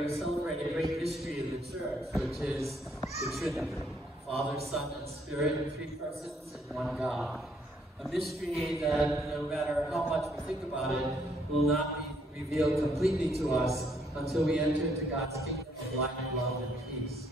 we celebrate a great mystery in the church, which is the Trinity. Father, Son, and Spirit, three persons in one God. A mystery that, no matter how much we think about it, will not be revealed completely to us until we enter into God's kingdom of light, love, and peace.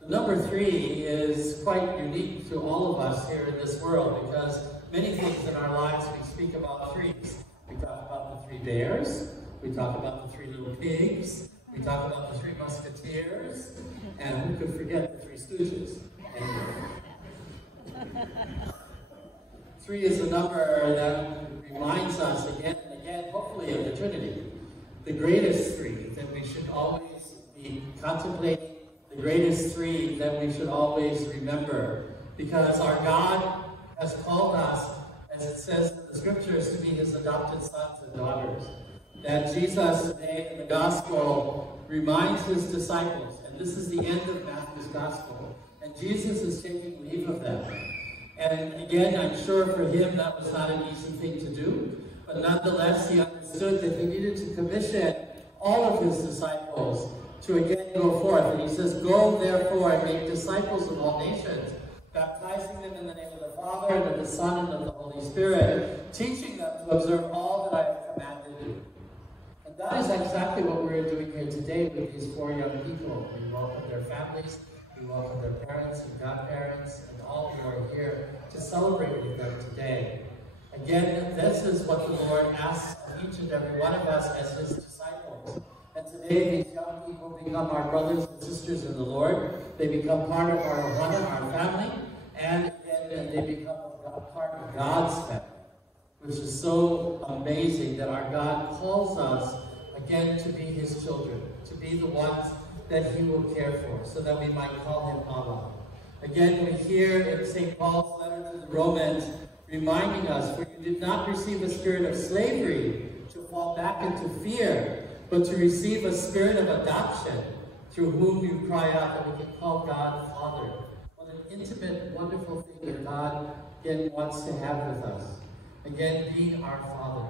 The number 3 is quite unique to all of us here in this world, because many things in our lives we speak about threes. We talk about the 3 bears, we talk about the 3 little pigs, we talk about the 3 musketeers, and who could forget the 3 stooges? Anyway. 3 is a number that reminds us again and again, hopefully, of the Trinity. The greatest 3 that we should always be contemplating, the greatest 3 that we should always remember, because our God has called us, as it says in the scriptures, to be his adopted sons and daughters. That Jesus today in the gospel reminds his disciples, and this is the end of Matthew's gospel, and Jesus is taking leave of them. And again, I'm sure for him that was not an easy thing to do, but nonetheless he understood that he needed to commission all of his disciples to again go forth. And he says, "Go therefore and make disciples of all nations, baptizing them in the name of the Father, and of the Son, and of the Holy Spirit, teaching them to observe all that I have commanded you." And that is exactly what we're doing here today with these 4 young people. We welcome their families, we welcome their parents and godparents, and all who are here to celebrate with them today. Again, this is what the Lord asks of each and every one of us as his disciples. And today, these young people become our brothers and sisters in the Lord. They become part of our family, and again, they become a part of God's family, which is so amazing that our God calls us again to be his children, to be the ones that he will care for, so that we might call him Abba. Again, we hear in St. Paul's letter to the Romans, reminding us, "For you did not receive a spirit of slavery to fall back into fear, but to receive a spirit of adoption, through whom you cry out that we can call God Father." What an intimate, wonderful thing that God again wants to have with us. Again, being our Father.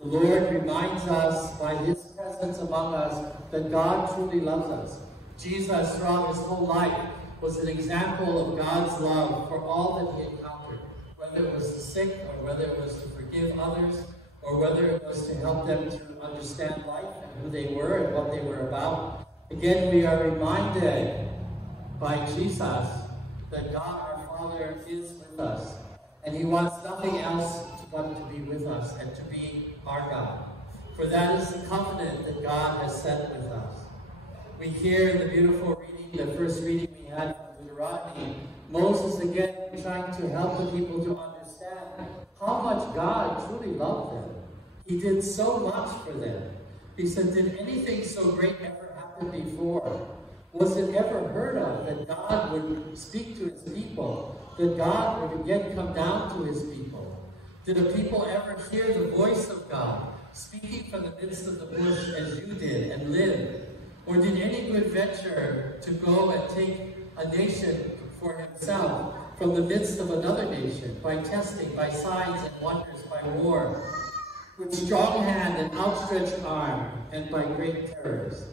The Lord reminds us by his presence among us that God truly loves us. Jesus, throughout his whole life, was an example of God's love for all that he encountered, whether it was the sick, or whether it was to forgive others, or whether it was to help them to understand life and who they were and what they were about. Again, we are reminded by Jesus that God our Father is with us, and he wants nothing else but to be with us and to be our God. For that is the covenant that God has set with us. We hear in the beautiful reading, the first reading we had from Deuteronomy, Moses again trying to help the people to understand how much God truly loved them. He did so much for them. He said, "Did anything so great ever happen before? Was it ever heard of that God would speak to his people? That God would again come down to his people? Did a people ever hear the voice of God speaking from the midst of the bush as you did and live? Or did any good venture to go and take a nation for himself from the midst of another nation, by testing, by signs and wonders, by war, with strong hand and outstretched arm, and by great terrors,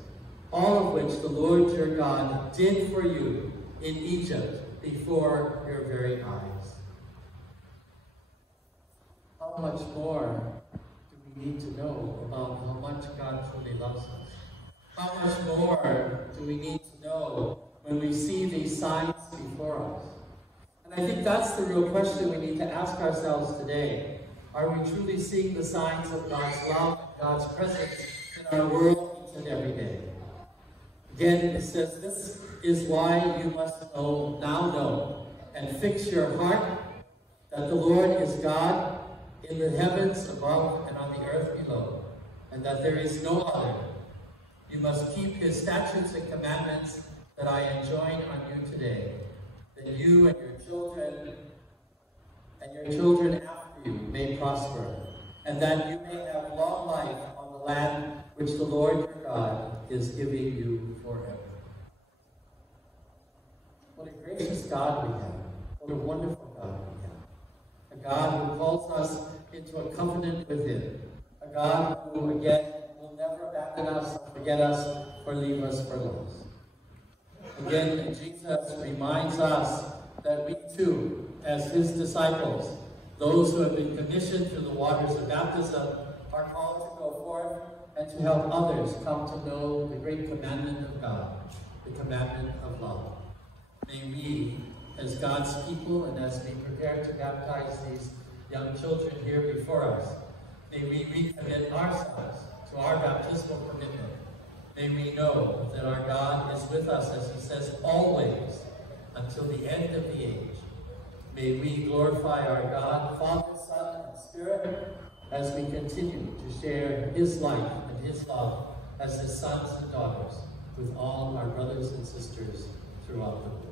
all of which the Lord your God did for you in Egypt before your very eyes?" How much more do we need to know about how much God truly loves us? How much more do we need to know when we see these signs before us? And I think that's the real question we need to ask ourselves today. Are we truly seeing the signs of God's love and God's presence in our world each and every day? Again, it says, "This is why you must know, and fix your heart that the Lord is God in the heavens above and on the earth below, and that there is no other. You must keep his statutes and commandments that I enjoin on you today, that you and your children after you may prosper, and that you may have long life on the land which the Lord your God is giving you forever." What a gracious God we have. What a wonderful God we have. A God who calls us into a covenant with him. A God who, again, will never never abandon us, forget us, or leave us for lost. Again, Jesus reminds us that we too, as his disciples, those who have been commissioned through the waters of baptism, are called to go forth and to help others come to know the great commandment of God, the commandment of love. May we, as God's people, and as we prepare to baptize these young children here before us, may we recommit ourselves to our baptismal commitment. May we know that our God is with us, as he says, always, until the end of the age. May we glorify our God, Father, Son, and Spirit, as we continue to share his life and his love as his sons and daughters with all our brothers and sisters throughout the world.